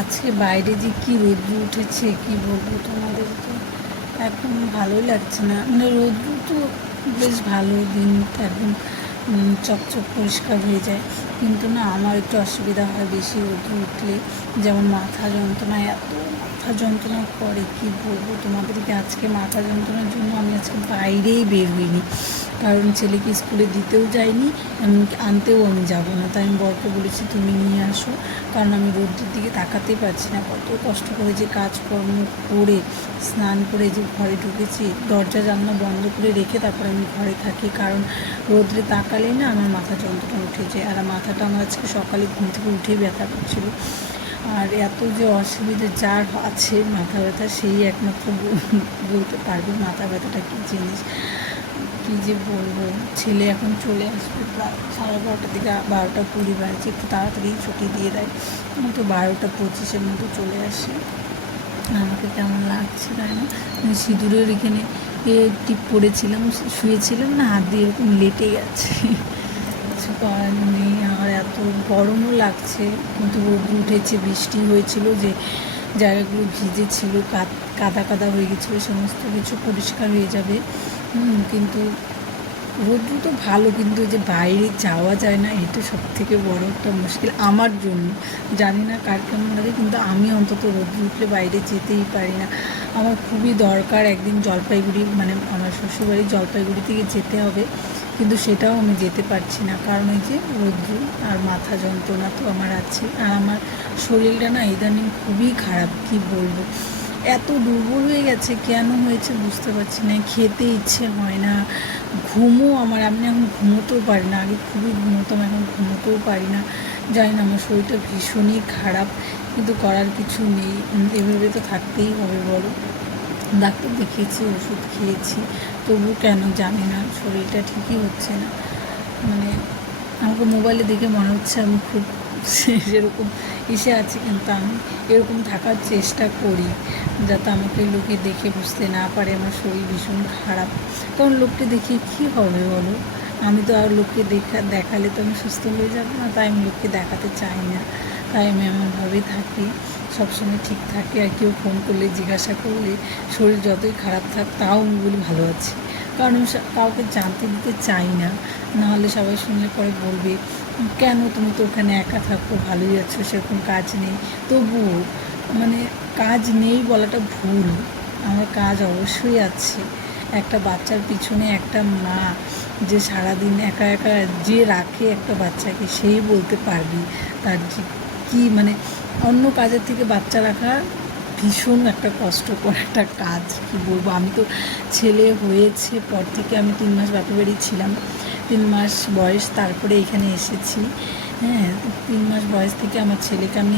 আজকে বাইরে যে কি রৌদ্র উঠেছে কি বলবো তোমাদেরকে। এখন ভালোই লাগছে না, মানে রৌদ্র তো বেশ ভালো, দিন একদম চকচক পরিষ্কার হয়ে যায়, কিন্তু না আমার একটু অসুবিধা হয় বেশি রৌদ্র উঠলে। যেমন মাথা যন্ত্রণা, এত মাথা যন্ত্রণা করে কি বলবো তোমাদেরকে। আজকে মাথা যন্ত্রণার জন্য আমি আজকে বাইরেই বের হইনি, কারণ ছেলেকে স্কুলে দিতেও যাইনি, এমনকি আনতেও আমি যাব না। তাই আমি বরকে বলেছি তুমি নিয়ে আসো, কারণ আমি রোদ্রের দিকে তাকাতেই পারছি না। কত কষ্ট করে যে কাজকর্ম করে স্নান করে যে ঘরে ঢুকেছি, দরজা জানলা বন্ধ করে রেখে তারপর আমি ঘরে থাকি, কারণ রোদ্রে তাকালেই না আমার মাথা যন্ত্রণা উঠে যায়। আর মাথাটা আমার আজকে সকালে ঘুম থেকে উঠেই ব্যথা করছিল। আর এত যে অসুবিধে যার আছে মাথা ব্যথা, সেই একমাত্র বলতে পারবে মাথা ব্যথাটা কী জিনিস। কী যে বলবো, ছেলে এখন চলে আসবে প্রায় 12:30 দিকে, 12:20 বাজে, একটু তাড়াতাড়ি ছুটি দিয়ে দেয়, তো 12:25 মতো চলে আসে। আমাকে কেমন লাগছে তাই না, সিঁদুরের এখানে টিপ পড়েছিলাম, শুয়েছিলাম না, হাত দিয়ে এরকম লেটে গেছে। কিছু করার নেই। আর এত গরমও লাগছে, কিন্তু রোদ উঠেছে, বৃষ্টি হয়েছিল, যে জায়গাগুলো ভিজে ছিল, কাদা কাদা হয়ে গেছিলো, সমস্ত কিছু পরিষ্কার হয়ে যাবে। কিন্তু রোদ্রু তো ভালো, কিন্তু যে বাইরে যাওয়া যায় না, এটা সবথেকে বড় একটা মুশকিল আমার জন্য। জানি না কার কেমন লাগে, কিন্তু আমি অন্তত রোদ্রু উঠলে বাইরে যেতেই পারি না। আমার খুবই দরকার একদিন জলপাইগুড়ি, মানে আমার শ্বশুরবাড়ি জলপাইগুড়ি থেকে যেতে হবে, কিন্তু সেটাও আমি যেতে পারছি না, কারণ এই যে রোদ্রু আর মাথা যন্ত্রণা তো আমার আছে। আর আমার শরীরটা না ইদানিং খুবই খারাপ, কি বলবো, এত দুর্বল হয়ে গেছে, কেন হয়েছে বুঝতে পারছি না। খেতে ইচ্ছে হয় না, ঘুমও আমি এখন ঘুমোতেও পারি না। আগে খুবই ঘুমোতাম, এখন ঘুমোতেও পারি না। জানি না, আমার শরীরটা ভীষণই খারাপ, কিন্তু করার কিছু নেই, এভাবে তো থাকতেই হবে বলো। ডাক্তার দেখিয়েছি, ওষুধ খেয়েছি, তবু কেন জানি না শরীরটা ঠিকই হচ্ছে না। মানে আমাকে মোবাইলে দেখে মনে হচ্ছে আমি খুব সেরকম এসে আছি, কিন্তু আমি এরকম থাকার চেষ্টা করি, যাতে আমাকে লোকে দেখে বুঝতে না পারে আমার শরীর ভীষণ খারাপ। কারণ লোককে দেখে কী হবে বলো, আমি তো আর লোককে দেখালে তো আমি সুস্থ হয়ে যাব না, তাই আমি লোককে দেখাতে চাই না। তাই আমি এমনভাবেই থাকি, সবসময় ঠিক থাকে। আর কেউ ফোন করলে, জিজ্ঞাসা করলে শরীর যতই খারাপ থাক, তাও আমি বলি ভালো আছি, কারণ আমি কাউকে জানতে দিতে চাই না। নাহলে সবাই শুনলে পরে বলবে কেন তুমি তো ওখানে একা থাকো, ভালোই আছো, সেরকম কাজ নেই। তবুও মানে কাজ নেই বলাটা ভুল, আমার কাজ অবশ্যই আছে। একটা বাচ্চার পিছনে একটা মা যে সারাদিন একা একা যে রাখে একটা বাচ্চাকে, সেই বলতে পারবি তার যে কী, মানে অন্য কাজের থেকে বাচ্চা রাখা ভীষণ একটা কষ্টকর একটা কাজ, কী বলবো। আমি তো ছেলে হয়েছে পর থেকে আমি 3 মাস বাপের বাড়ি ছিলাম, 3 মাস বয়স, তারপরে এখানে এসেছি। হ্যাঁ, 3 মাস বয়স থেকে আমার ছেলেকে আমি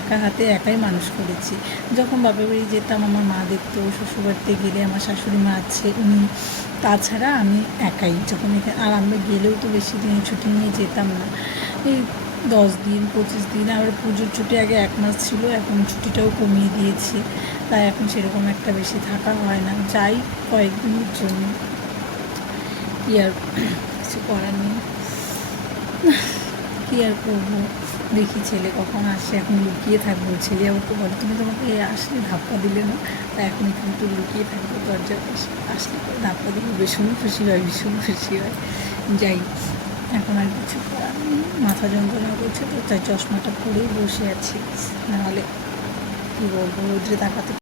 একা হাতে একাই মানুষ করেছি। যখন বাপের বাড়ি যেতাম আমার মা দেখতো, শ্বশুরবাড়িতে গেলে আমার শাশুড়ি মা আছে উনি, তাছাড়া আমি একাই যখন এখানে। আর আমরা গেলেও তো বেশি দিনের ছুটি নিয়ে যেতাম না, এই 10 দিন 25 দিন। আবার পুজোর ছুটি আগে 1 মাস ছিল, এখন ছুটিটাও কমিয়ে দিয়েছে, তাই এখন সেরকম একটা বেশি থাকা হয় না, যাই কয়েকদিনের জন্য। কী আর কিছু করার নেই, কী আর করবো। দেখি ছেলে কখন আসে, এখন লুকিয়ে থাকবো। ছেলে আমাকে বলে তুমি তোমাকে আসলে ধাপ্পা দিলে না, তাই এখন কিন্তু লুকিয়ে থাকবো দরজার পাশে, আসলে পরে ধাপ্পা দিলে ভীষণ খুশি হয়, ভীষণ খুশি হয়। যাই, এখন আর কিছু করার নেই, মাথা যন্ত্রণা করছে তো, তাই চশমাটা পরেই বসে আছি, নাহলে কী বলবো, রোদ্রে তাকাতে